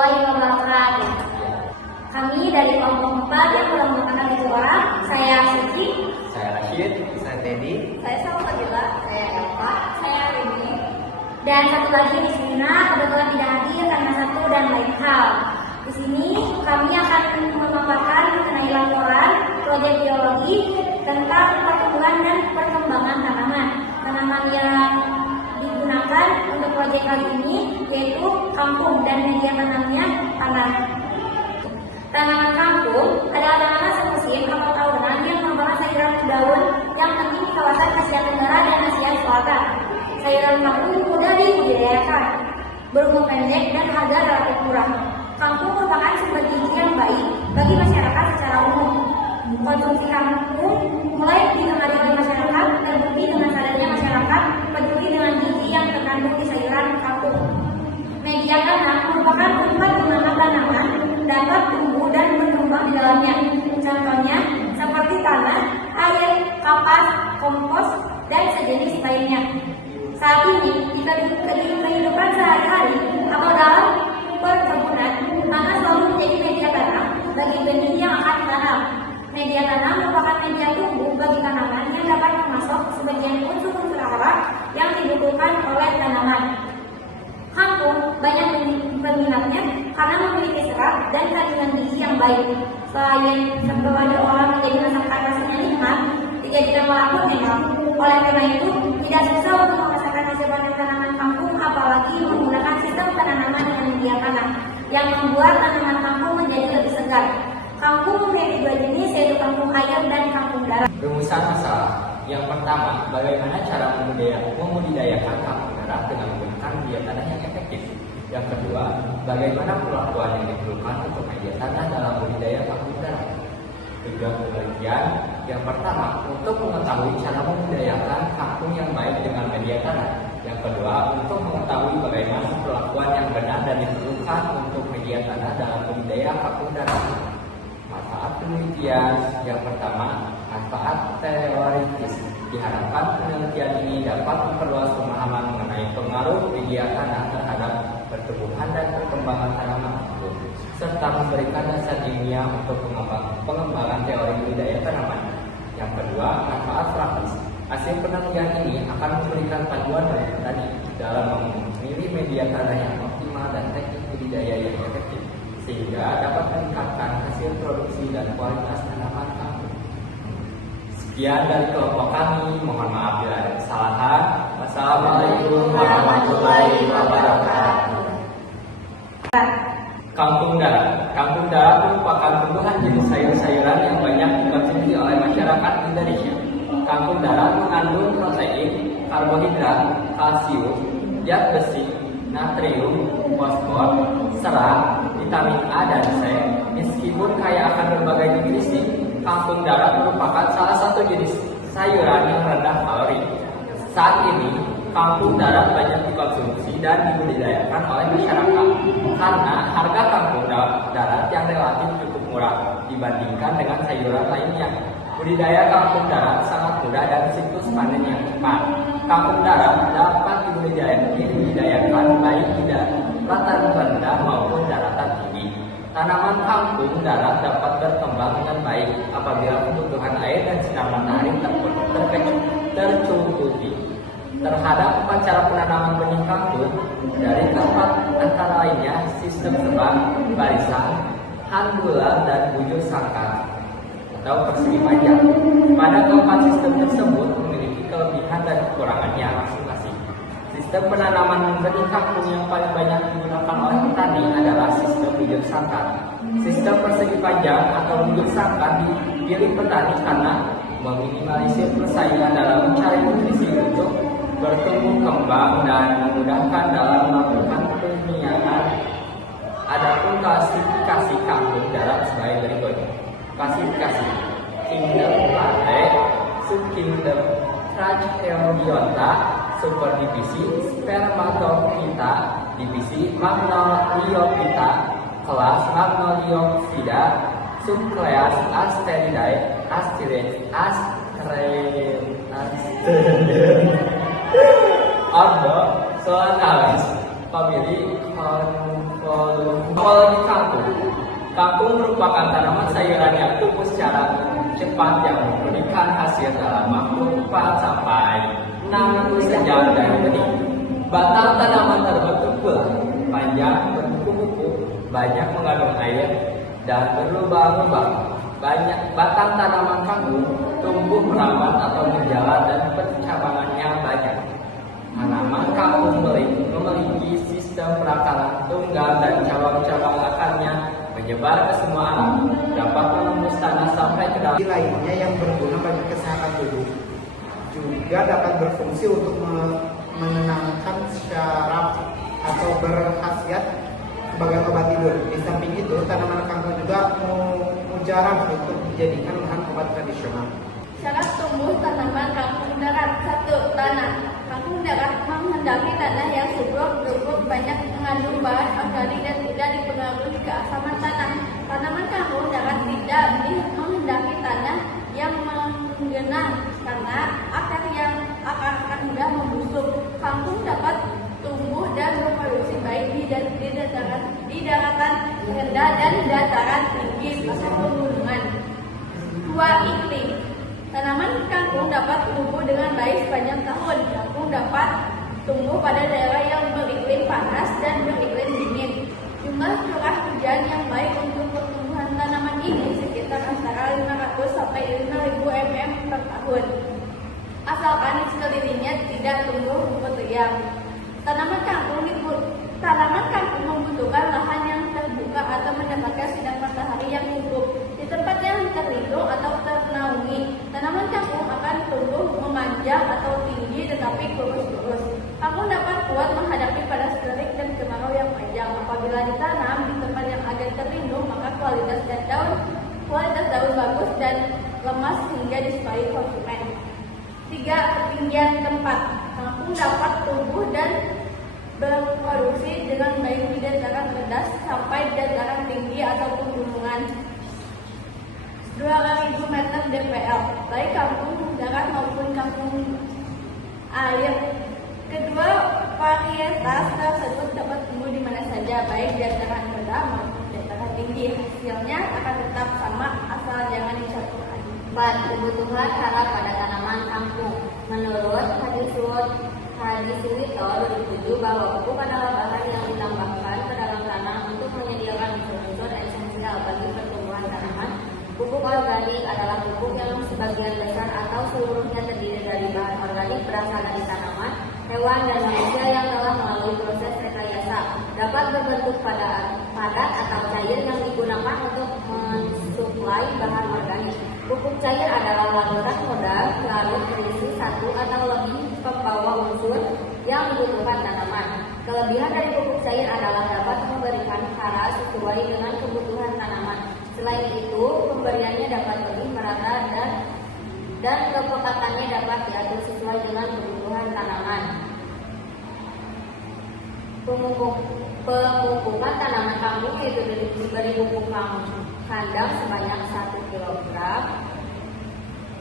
warahmatullahi wabarakatuh. Kami dari kelompok 4 yang melambangkan 7 orang. Saya Suci, Saya Rashid, saya Teddy, saya Salsabila, saya Elva, saya Rini, dan satu lagi di sini kebetulan tidak hadir karena satu dan lain hal. Di sini kami akan memaparkan mengenai laporan proyek biologi tentang pertumbuhan dan perkembangan tanaman. Tanaman yang digunakan untuk proyek kali ini yaitu kangkung dan media tanamnya tanah. Tanaman kangkung adalah tanaman semusim atau tahunan yang merupakan sayuran daun yang penting di kawasan Asia Tenggara dan Asia Selatan. Sayuran kangkung mudah dibudidayakan, berumur pendek dan harga relatif murah. Kangkung merupakan sumber gizi yang baik bagi masyarakat secara umum. Konsumsi kangkung mulai digemari oleh masyarakat terbukti dengan sadarnya masyarakat peduli dengan gizi yang terkandung di sayuran kangkung. Media tanam merupakan tempat di mana tanaman dapat tumbuh dan berkembang di dalamnya. Contohnya seperti tanah, air, kapas, kompos, dan sejenis lainnya. Saat ini, jika di kehidupan sehari-hari atau dalam perkebunan, tanah selalu menjadi media tanam bagi benih yang akan ditanam. Media tanam merupakan media tumbuh bagi tanaman yang dapat memasok sebagian unsur-unsur hara yang dibutuhkan oleh tanaman. Kangkung banyak peminatnya karena memiliki serat dan kandungan gizi yang baik. Selain sebagai orang menjadi masakan rasanya nikmat, dijadikan walaupun enak. Oleh karena itu, tidak susah untuk merasakan hasil panen tanaman kangkung, apalagi menggunakan sistem penanaman dengan media tanah yang membuat tanaman kangkung menjadi lebih segar. Kangkung memiliki 2 jenis, yaitu kangkung air dan kangkung darat. rumusan masalah. Yang pertama, bagaimana cara membudidayakan kangkung darat dengan menggunakan media tanah yang efektif. Yang kedua, bagaimana perlakuan yang diperlukan untuk media tanah dalam budidaya kangkung darat. Tujuan penelitian yang pertama, untuk mengetahui cara membudidayakan kangkung yang baik dengan media tanah. Yang kedua, untuk mengetahui bagaimana perlakuan yang benar dan diperlukan untuk media tanah dalam budidaya kangkung darat. Manfaat penelitian yang pertama, manfaat teoritis. Diharapkan penelitian ini dapat memperluas pemahaman mengenai pengaruh media tanah terhadap pertumbuhan dan perkembangan tanaman kangkung, serta memberikan dasar ilmiah untuk pengembangan teori budidaya tanaman. Yang kedua, manfaat praktis. Hasil penelitian ini akan memberikan panduan bagi petani dalam memilih media tanah yang optimal dan teknik budidaya yang efektif, sehingga dapat meningkatkan hasil produksi dan kualitas tanaman kangkung. Sekian dari kelompok kami, mohon maaf bila ada kesalahan. Wassalamualaikum warahmatullahi wabarakatuh. Kangkung darat. Kangkung darat merupakan tumbuhan jenis sayur-sayuran yang banyak dikonsumsi oleh masyarakat Indonesia. Kangkung darat mengandung protein, karbohidrat, kalsium, zat besi, natrium, fosfor, serat, vitamin A dan C. Meskipun kaya akan berbagai nutrisi, kangkung darat merupakan salah satu jenis sayuran yang rendah kalori. Saat ini, kangkung darat banyak dikonsumsi dan dibudidayakan oleh masyarakat karena harga kangkung darat yang relatif cukup murah dibandingkan dengan sayuran lainnya. Budidaya kangkung darat sangat mudah dan siklus panen yang cepat. Kangkung darat dapat dibudidayakan baik di daratan rendah maupun daratan tinggi. Tanaman kangkung darat dapat berkembang dengan baik apabila kebutuhan air dan sinar matahari tercukupi. Terhadap cara penanaman benih kangkung, dari keempat antara lainnya sistem sebar, barisan, handula, dan bujur sangkar atau persegi panjang. Pada keempat sistem tersebut memiliki kelebihan dan kekurangannya masing-masing. Sistem penanaman benih kangkung yang paling banyak digunakan oleh petani adalah sistem bujur sangkar. Sistem persegi panjang atau bujur sangkar dipilih petani karena meminimalisir persaingan dalam mencari nutrisi untuk bertumbuh kembang dan memudahkan dalam melakukan penyiaran. Adapun klasifikasi kangkung darat sebagai berikut. Klasifikasi: Kingdom Plantae, Subkingdom Trachypyonta, Superdivisi Spermatophyta, Divisi Magnoliophyta, Kelas Magnoliopsida, Subclass Asteridae, Ordo Solanalis, Family Apalagi kangkung. Kangkung merupakan tanaman sayuran yang tumbuh secara cepat yang memberikan hasil dalam waktu 4 sampai 6 minggu sejak dari benih. Batang tanaman terbentuk bulat, panjang, berkuku-kuku, banyak mengandung air, dan berlubang-lubang. Banyak batang tanaman kangkung tumbuh merambat atau menjalar dan percabangannya banyak. Tanaman kangkung memiliki sistem perakaran tunggal dan cabang-cabang akarnya menyebar ke semua alam, dapat menembus tanah sampai ke dalam. Lainnya yang berguna bagi kesehatan tubuh juga dapat berfungsi untuk menenangkan syaraf atau berkhasiat sebagai obat tidur. Di samping itu, tanaman kangkung juga mujarab untuk dijadikan bahan obat tradisional. Syarat tumbuh tanaman kangkung darat. 1. Tanah. Kangkung darat menghendaki tanah yang subur, berubah, banyak mengandung bahan organik dan tidak dipengaruhi keasaman tanah. Tanaman kangkung darat tidak menghendaki tanah yang menggenang karena akar mudah membusuk. Kangkung dapat tumbuh dan reproduksi baik di daratan rendah dan dataran tinggi atau pegunungan. 2. Iklim. Tanaman kangkung dapat tumbuh dengan baik sepanjang tahun. Kangkung dapat tumbuh pada daerah yang beriklim panas dan beriklim dingin. Jumlah curah hujan yang baik untuk pertumbuhan tanaman ini sekitar antara 500 sampai 5.000 mm per tahun. Asalkan di sekelilingnya tidak tumbuh rumput liar. Tanaman kangkung membutuhkan lahan yang terbuka atau mendapatkan sinar matahari yang cukup. Di tempat yang terlindung atau ternaungi, tanaman kangkung akan tumbuh memanjang atau tinggi tetapi kurus-kurus. Kangkung dapat kuat menghadapi panas terik dan kemarau yang panjang. Apabila ditanam di tempat yang agak terlindung, maka kualitas daun bagus dan lemas hingga disukai konsumen. 3. Ketinggian tempat. Kangkung dapat tumbuh dan berproduksi dengan baik di dataran rendah sampai dataran tinggi atau pegunungan. 2.000 meter DPL, baik kangkung darat maupun kangkung air. Kedua varietas tersebut dapat tumbuh di mana saja, baik di dataran rendah maupun dataran tinggi. Hasilnya akan tetap sama asal jangan dicampurkan. 4. Kebutuhan syarat pada tanaman kangkung. Menurut Haji Suwito 2007 bahwa pupuk adalah bahan yang ditambahkan ke dalam tanah untuk menyediakan unsur-unsur esensial bagi pertumbuhan tanaman. Pupuk organik adalah pupuk yang sebagian besar atau seluruhnya terdiri dari bahan organik berasal dari tanaman, hewan, dan manusia yang telah melalui proses rekayasa. Dapat berbentuk padat atau cair yang digunakan untuk mensuplai bahan organik. Pupuk cair adalah larutan modal larut berisi 1 atau lebih pembawa unsur yang dibutuhkan tanaman. Kelebihan dari pupuk cair adalah dapat memberikan hara sesuai dengan kebutuhan tanaman. Selain itu, pemberiannya dapat lebih merata dan kepekatannya dapat diatur sesuai dengan kebutuhan tanaman. Pemupukan tanaman kangkung yaitu diberi pupuk kandang sebanyak 1 kg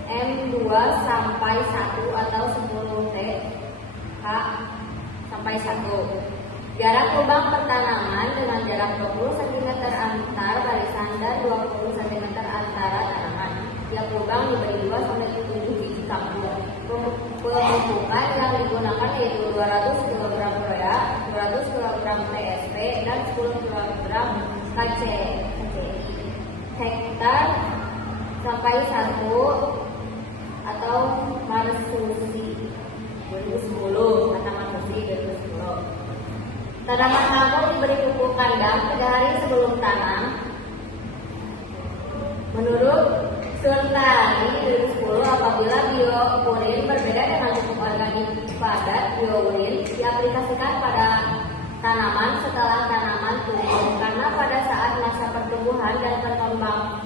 M2 sampai 1 atau 10 TH sampai 1. Jarak lubang pertanaman dengan jarak 20 cm antar barisan dan 20 cm antara tanaman. Tiap lubang diberi 2 sampai 7 biji kangkung. Pemupukan yang digunakan yaitu 200 kg urea, 200 kg TSP, dan 10 kg KCI. Hektar sampai 1 atau Marsusi 2010, kata Marsusi 2010. Tanaman kangkung diberi pupuk kandang 3 hari sebelum tanam. Menurut Suntari 2010, apabila biourin berbeda dengan pupuk organik padat, biourin diaplikasikan pada tanaman setelah tanaman tumbuh, karena pada saat masa pertumbuhan dan perkembang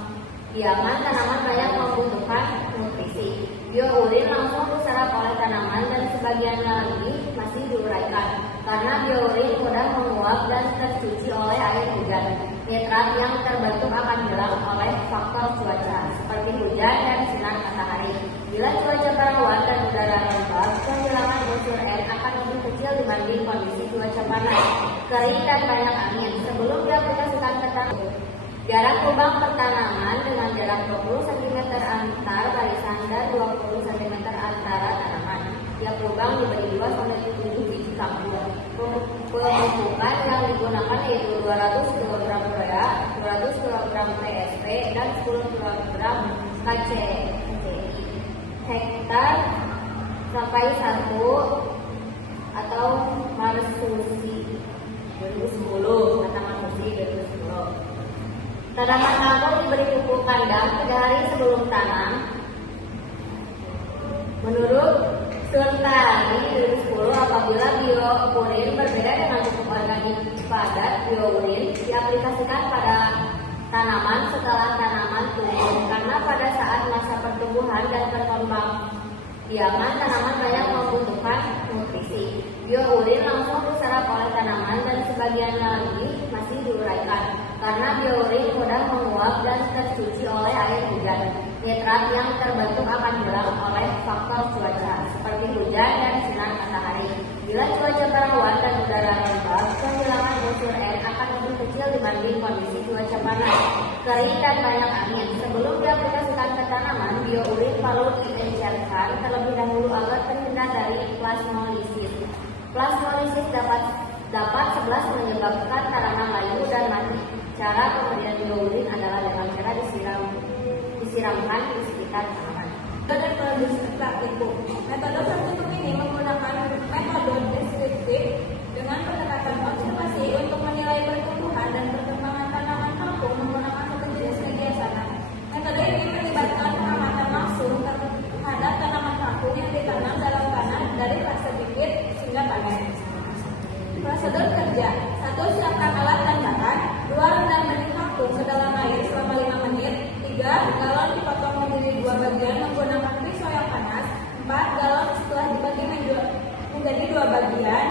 biakan tanaman banyak membutuhkan nutrisi. Biourin langsung diserap oleh tanaman dan sebagian lagi masih diuraikan. Karena biourin mudah menguap dan tercuci oleh air hujan, nitrat yang terbentuk akan hilang oleh faktor cuaca seperti hujan dan sinar matahari. Bila cuaca berawan dan udara lembab, kehilangan unsur N akan lebih kecil dibanding kondisi cuaca panas, kering dan banyak angin. Sebelum diaplikasikan ke tanaman, jarak lubang pertanaman dengan jarak 20 cm antar barisan dan 20 cm antara tanaman. Tiap lubang diberi 2-7 biji kangkung. Pemupukan yang digunakan yaitu 200 kg urea, 200 kg PSP, dan 10 kg KCI. Hektar sampai 1 atau Marsusi 2010, kata Marsusi 2010. Tanaman kangkung diberi pupuk kandang 3 hari sebelum tanam. Menurut Suntari 2010, apabila biourin berbeda dengan pupuk organik padat, biourin diaplikasikan pada tanaman setelah tanaman tumbuh, karena pada saat masa pertumbuhan dan perkembangan tanaman banyak membutuhkan nutrisi. Biourin langsung diserap oleh tanaman dan sebagian lagi masih diuraikan, karena biourin mudah menguap dan tercuci oleh air hujan. Nitrat yang terbentuk akan hilang oleh faktor cuaca seperti hujan dan sinar matahari. Bila cuaca berawan dan udara lembab, kehilangan unsur N akan lebih kecil dibanding kondisi cuaca panas, kering dan banyak angin. Sebelum diaplikasikan ke tanaman, biourin perlu diencerkan terlebih dahulu agar terhindar dari plasmolisis. Plasmolisis dapat 11 menyebabkan tanaman layu dan mati. Cara pemberian biourin adalah dengan cara disiramkan di sekitar tanaman. Metode produksi praktikum. Metode praktikum ini menggunakan metode deskriptif dengan pendekatan observasi untuk menilai pertumbuhan dan perkembangan tanaman kangkung menggunakan satu jenis media tanam. Metode ini melibatkan pengamatan langsung terhadap tanaman kangkung yang ditanam dalam tanah dari fase bibit hingga panen. Prosedur kerja: 1. Siapkan alat dan bahan. 2. Rendam benih kangkung sedalam air selama 5 menit. 3. Galon dipotong menjadi 2 bagian menggunakan pisau yang panas. 4. Galon setelah dibagi menjadi 2 bagian,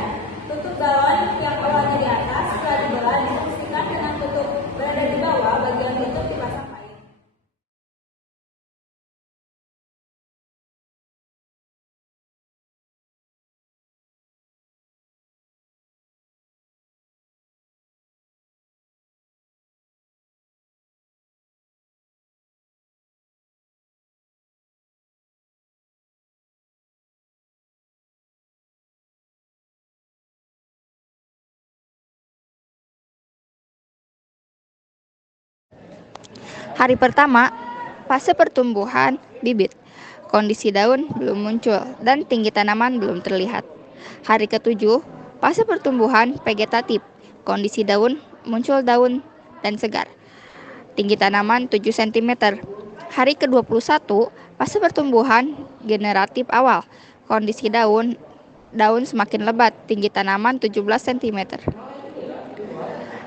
tutup galon yang awalnya di atas, setelah dibelah difungsikan dengan tutup berada di bawah, bagian tutup dipasang kain. Hari pertama, fase pertumbuhan bibit. Kondisi daun belum muncul dan tinggi tanaman belum terlihat. Hari ke-7, fase pertumbuhan vegetatif. Kondisi daun muncul daun dan segar. Tinggi tanaman 7 cm. Hari ke-21, fase pertumbuhan generatif awal. Kondisi daun semakin lebat, tinggi tanaman 17 cm.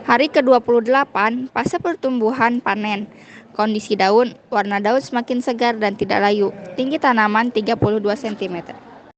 Hari ke-28, fase pertumbuhan panen. Kondisi daun, warna daun semakin segar dan tidak layu. Tinggi tanaman 32 cm.